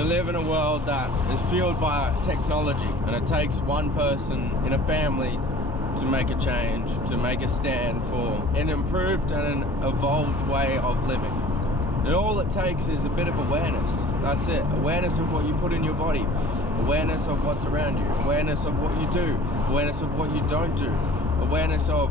We live in a world that is fueled by technology, and it takes one person in a family to make a change, to make a stand for an improved and an evolved way of living. And all it takes is a bit of awareness. That's it. Awareness of what you put in your body, awareness of what's around you, awareness of what you do, awareness of what you don't do, awareness of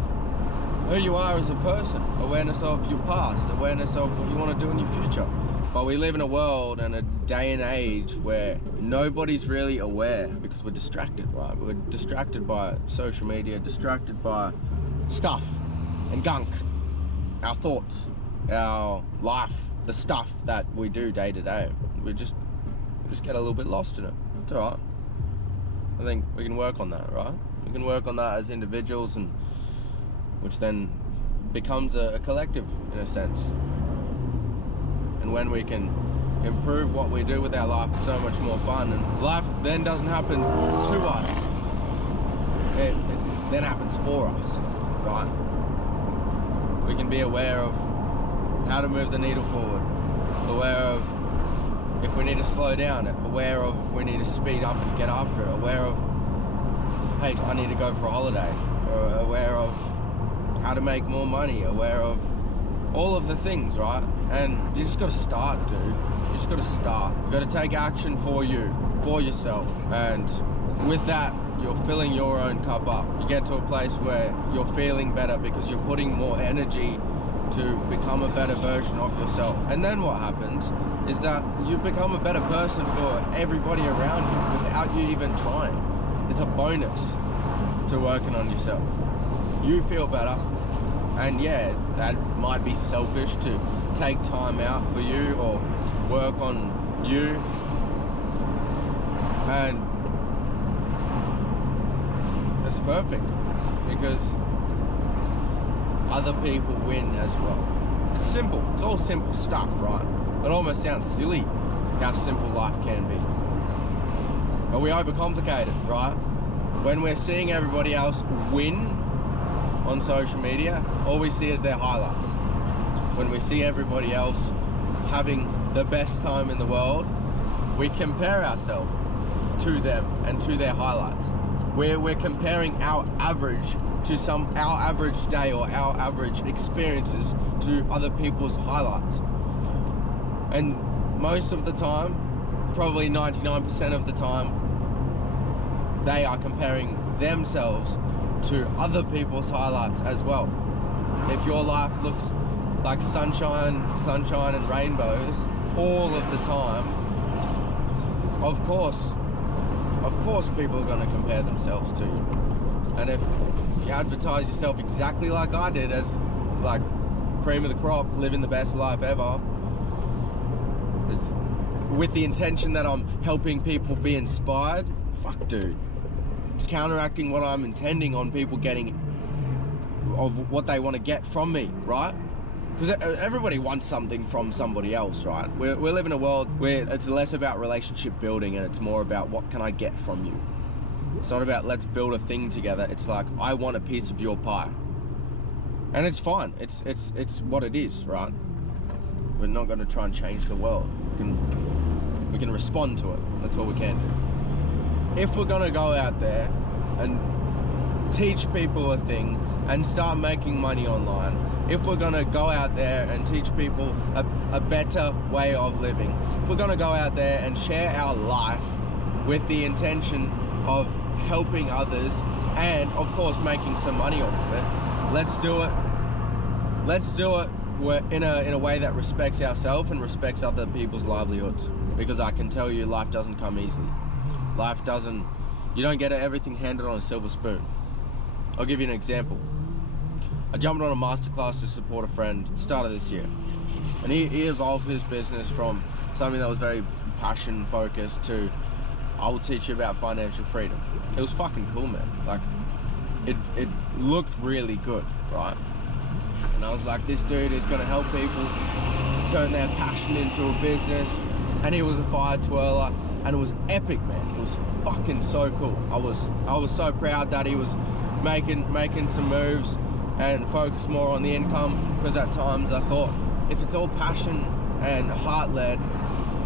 who you are as a person, awareness of your past, awareness of what you want to do in your future. But we live in a world and a day and age where nobody's really aware because we're distracted, right? We're distracted by social media, distracted by stuff and gunk, our thoughts, our life, the stuff that we do day to day. We just get a little bit lost in it. It's all right. I think we can work on that, right? We can work on that as individuals, and which then becomes a collective in a sense. And when we can improve what we do with our life, it's so much more fun. And life then doesn't happen to us, it then happens for us, right? We can be aware of how to move the needle forward, aware of if we need to slow down, aware of if we need to speed up and get after it, aware of, hey, I need to go for a holiday, or aware of how to make more money, aware of all of the things, right? And you just got to start, dude. You just got to start. You got to take action for you, for yourself, and with that, you're filling your own cup up. You get to a place where you're feeling better because you're putting more energy to become a better version of yourself. And then what happens is that you become a better person for everybody around you without you even trying. It's a bonus to working on yourself. You feel better, and yeah, that might be selfish to take time out for you or work on you, and it's perfect because other people win as well. It's simple. It's all simple stuff, right? It almost sounds silly how simple life can be, but we overcomplicate it, right? When we're seeing everybody else win on social media, all we see is their highlights. When we see everybody else having the best time in the world, we compare ourselves to them and to their highlights. We're comparing our average to our average day or our average experiences to other people's highlights. And most of the time, probably 99% of the time, they are comparing themselves to other people's highlights as well. If your life looks like sunshine and rainbows all of the time, of course people are going to compare themselves to you. And if you advertise yourself exactly like I did, as like cream of the crop, living the best life ever, with the intention that I'm helping people be inspired, fuck dude, it's counteracting what I'm intending on people getting of what they want to get from me, right? Because everybody wants something from somebody else, right? We live in a world where it's less about relationship building and it's more about what can I get from you. It's not about let's build a thing together. It's like, I want a piece of your pie. And it's fine. It's what it is, right? We're not going to try and change the world. We can respond to it. That's all we can do. If we're going to go out there and teach people a thing and start making money online, if we're going to go out there and teach people a better way of living, if we're going to go out there and share our life with the intention of helping others and of course making some money off of it, let's do it. Let's do it in a way that respects ourselves and respects other people's livelihoods, because I can tell you life doesn't come easily. You don't get everything handed on a silver spoon. I'll give you an example. I jumped on a masterclass to support a friend at the start of this year, and he evolved his business from something that was very passion focused to, I will teach you about financial freedom. It was fucking cool, man. Like, it looked really good, right? And I was like, this dude is gonna help people turn their passion into a business. And he was a fire twirler, and it was epic, man. It was fucking so cool. I was so proud that he was making some moves and focus more on the income, because at times I thought, if it's all passion and heart-led,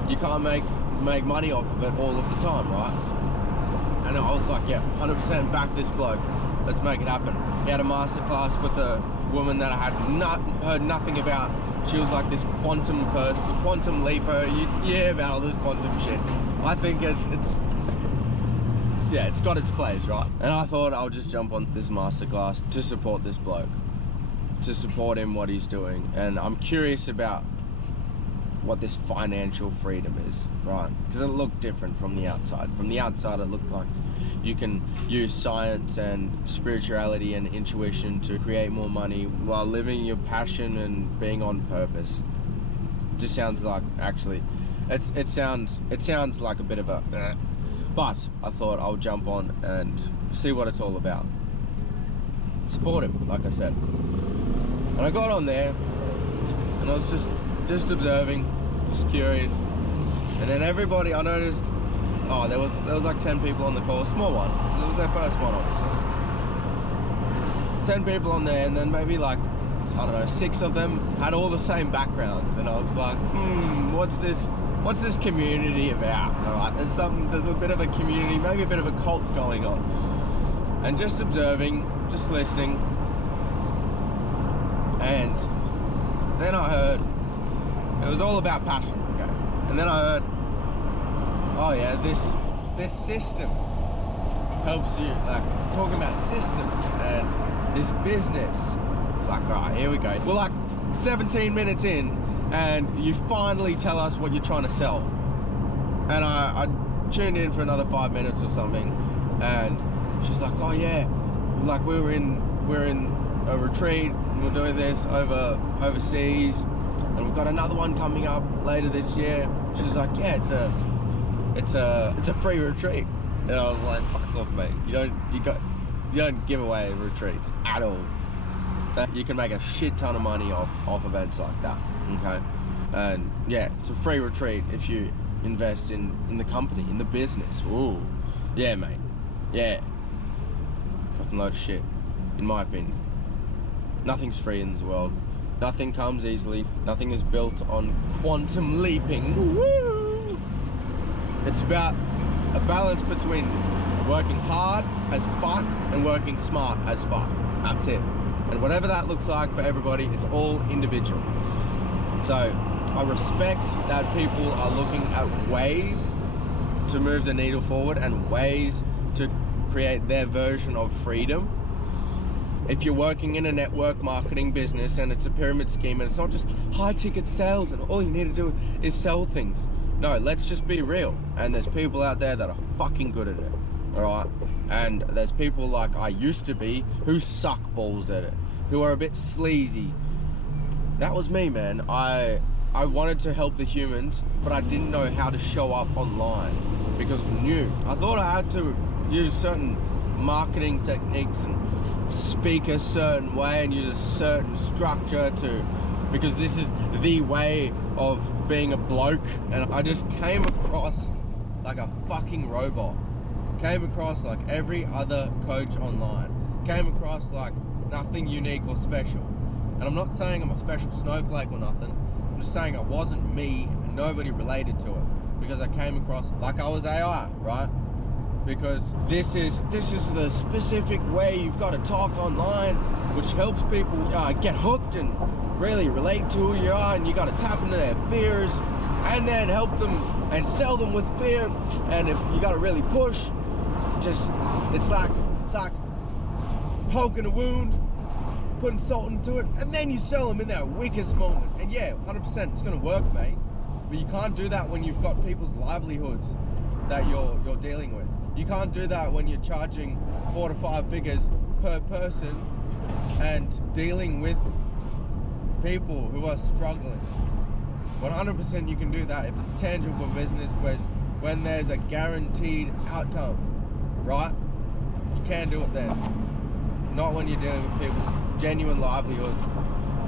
you can't make make money off of it all of the time, right? And I was like, yeah, 100% back this bloke. Let's make it happen. He had a masterclass with a woman that I had heard nothing about. She was like this quantum person, quantum leaper. You hear about all this quantum shit. I think it's got its place, right? And I thought I'll just jump on this masterclass to support this bloke, to support him, what he's doing. And I'm curious about what this financial freedom is, right? Because it looked different from the outside. From the outside, it looked like you can use science and spirituality and intuition to create more money while living your passion and being on purpose. Just sounds like, actually, it sounds like a bit of a, but I thought I'll jump on and see what it's all about. Support him, like I said. And I got on there, and I was just observing, just curious. And then everybody, I noticed, there was like 10 people on the call, a small one. It was their first one, obviously. 10 people on there, and then maybe like, I don't know, 6 of them had all the same backgrounds. And I was like, what's this community about? All right, there's a bit of a community, maybe a bit of a cult going on. And just observing, just listening. And then I heard, it was all about passion, okay? And then I heard, oh yeah, this system helps you, like, talking about systems and this business. It's like, all right, here we go. We're like 17 minutes in, and you finally tell us what you're trying to sell. And I tuned in for another 5 minutes or something, and she's like, oh yeah, like we're in a retreat, and we're doing this overseas, and we've got another one coming up later this year. She's like, yeah, it's a free retreat. And I was like, fuck off, mate. You don't give away retreats at all. You can make a shit ton of money off events like that, okay? And yeah, it's a free retreat if you invest in the company, in the business. Ooh, yeah, mate. Yeah. Fucking load of shit, in my opinion. Nothing's free in this world. Nothing comes easily. Nothing is built on quantum leaping. Woo! It's about a balance between working hard as fuck and working smart as fuck. That's it. And whatever that looks like for everybody, it's all individual. So I respect that people are looking at ways to move the needle forward and ways to create their version of freedom. If you're working in a network marketing business and it's a pyramid scheme and it's not just high ticket sales and all you need to do is sell things. No, let's just be real. And there's people out there that are fucking good at it, all right? And there's people like I used to be who suck balls at it, who are a bit sleazy. That was me, man. I wanted to help the humans, but I didn't know how to show up online because it was new. I thought I had to use certain marketing techniques and speak a certain way and use a certain structure because this is the way of being a bloke. And I just came across like a fucking robot. Came across like every other coach online. Came across like nothing unique or special. And I'm not saying I'm a special snowflake or nothing. I'm just saying I wasn't me and nobody related to it because I came across like I was AI, right? Because this is the specific way you've got to talk online, which helps people get hooked and really relate to who you are, and you got to tap into their fears and then help them and sell them with fear. And if you got to really push, it's like poking a wound, putting salt into it, and then you sell them in that weakest moment. And yeah, 100% it's gonna work, mate. But you can't do that when you've got people's livelihoods that you're dealing with. You can't do that when you're charging 4 to 5 figures per person and dealing with people who are struggling. 100% you can do that if it's tangible business, when there's a guaranteed outcome, right? You can do it then. Not when you're dealing with people's genuine livelihoods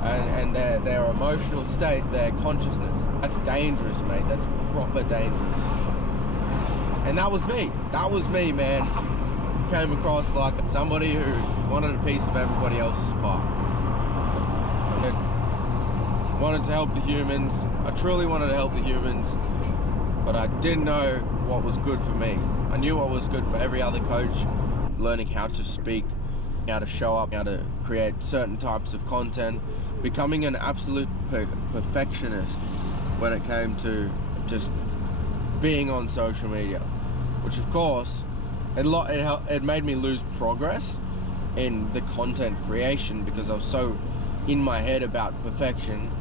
and their emotional state, their consciousness. That's dangerous, mate. That's proper dangerous. And that was me, man. Came across like somebody who wanted a piece of everybody else's pie. Wanted to help the humans. I truly wanted to help the humans. but I didn't know what was good for me. I knew what was good for every other coach, learning how to speak, how to show up, how to create certain types of content, becoming an absolute perfectionist when it came to just being on social media, which of course it made me lose progress in the content creation because I was so in my head about perfection,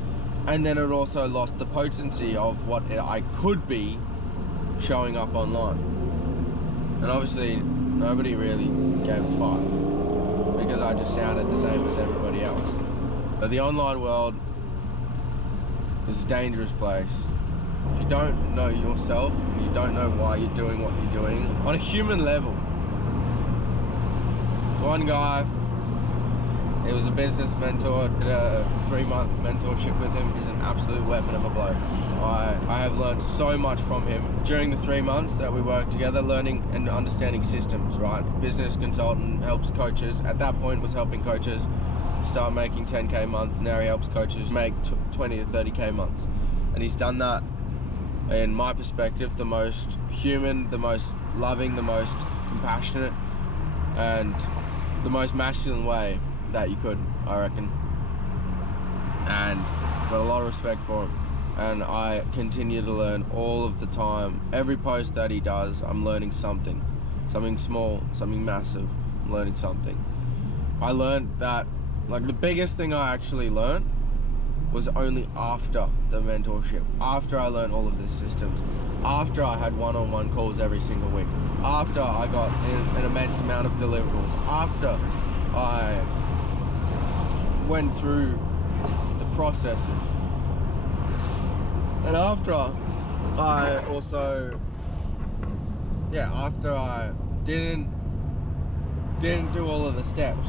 and then it also lost the potency of what I could be showing up online. And obviously nobody really gave a fuck because I just sounded the same as everybody else. But the online world is a dangerous place. If you don't know yourself and you don't know why you're doing what you're doing on a human level. One guy, he was a business mentor, did a 3-month mentorship with him. He's an absolute weapon of a bloke. I have learned so much from him during the 3 months that we worked together, learning and understanding systems, right? Business consultant, helps coaches. At that point was helping coaches start making 10K months. Now he helps coaches make 20 to 30K months. And he's done that, in my perspective, the most human, the most loving, the most compassionate, and the most masculine way that you could, I reckon. And got a lot of respect for him. And I continue to learn all of the time. Every post that he does, I'm learning something. Something small, something massive, I'm learning something. I learned that, like, the biggest thing I actually learned was only after the mentorship, after I learned all of the systems, after I had one-on-one calls every single week, after I got an immense amount of deliverables, after I went through the processes, and after I also, after I didn't do all of the steps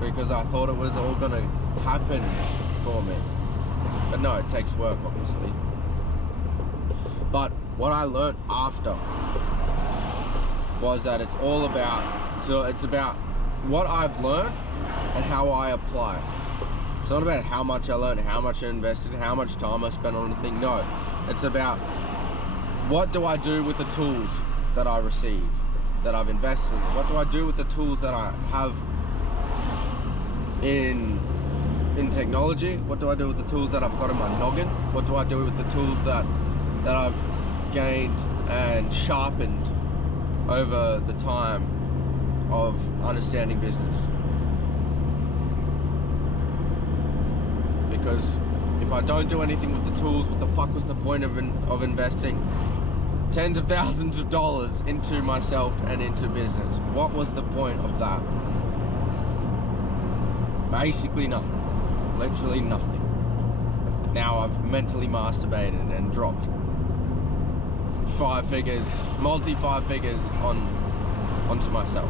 because I thought it was all gonna happen for me. But no, it takes work, obviously. But what I learned after was that it's all about, it's about what I've learned and how I apply it. It's not about how much I learned, how much I invested, how much time I spent on a thing. No, it's about what do I do with the tools that I receive, that I've invested in? What do I do with the tools that I have in technology? What do I do with the tools that I've got in my noggin? What do I do with the tools that I've gained and sharpened over the time of understanding business? Because if I don't do anything with the tools, what the fuck was the point of investing tens of thousands of dollars into myself and into business? What was the point of that? Basically nothing. Literally nothing. Now I've mentally masturbated and dropped 5 figures, multi-5 figures onto myself.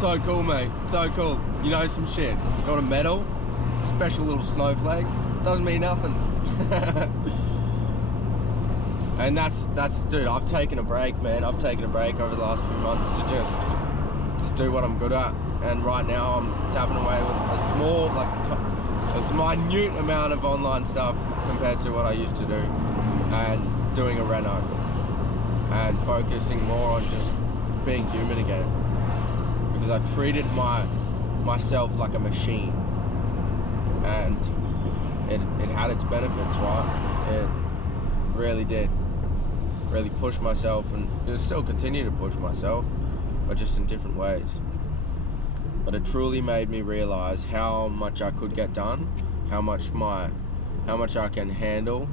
So cool, mate. So cool. You know some shit. You want a medal? Special little snowflake. Doesn't mean nothing. And that's dude, I've taken a break, man. I've taken a break over the last few months to just do what I'm good at. And right now I'm tapping away with a small, a minute amount of online stuff compared to what I used to do, and doing a reno and focusing more on just being human again, because I treated myself like a machine, and it had its benefits, right? It really did. Really pushed myself, and it'll still continue to push myself, but just in different ways. But it truly made me realize how much I could get done, how much I can handle,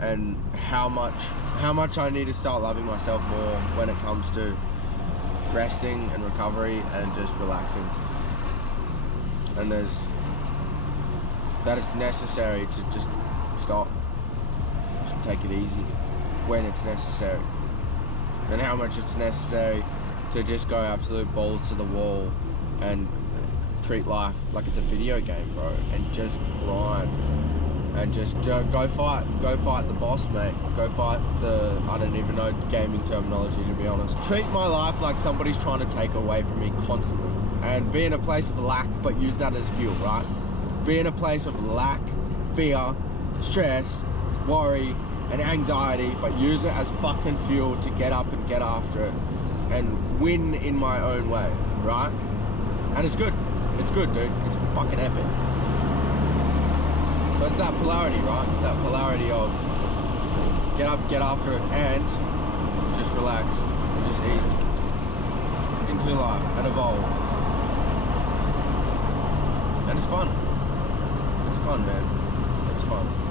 and how much I need to start loving myself more when it comes to resting and recovery and just relaxing. And that it's necessary to just stop, just take it easy when it's necessary, and how much it's necessary to just go absolute balls to the wall and treat life like it's a video game, bro, and just grind, and just go fight the boss, mate. Go fight I don't even know gaming terminology, to be honest. Treat my life like somebody's trying to take away from me constantly, and be in a place of lack, but use that as fuel, right? Be in a place of lack, fear, stress, worry, and anxiety, but use it as fucking fuel to get up and get after it and win in my own way, right? And it's good. It's good, dude. It's fucking epic. So it's that polarity, right? It's that polarity of get up, get after it, and just relax and just ease into life and evolve. And it's fun. It's fun, man. It's fun.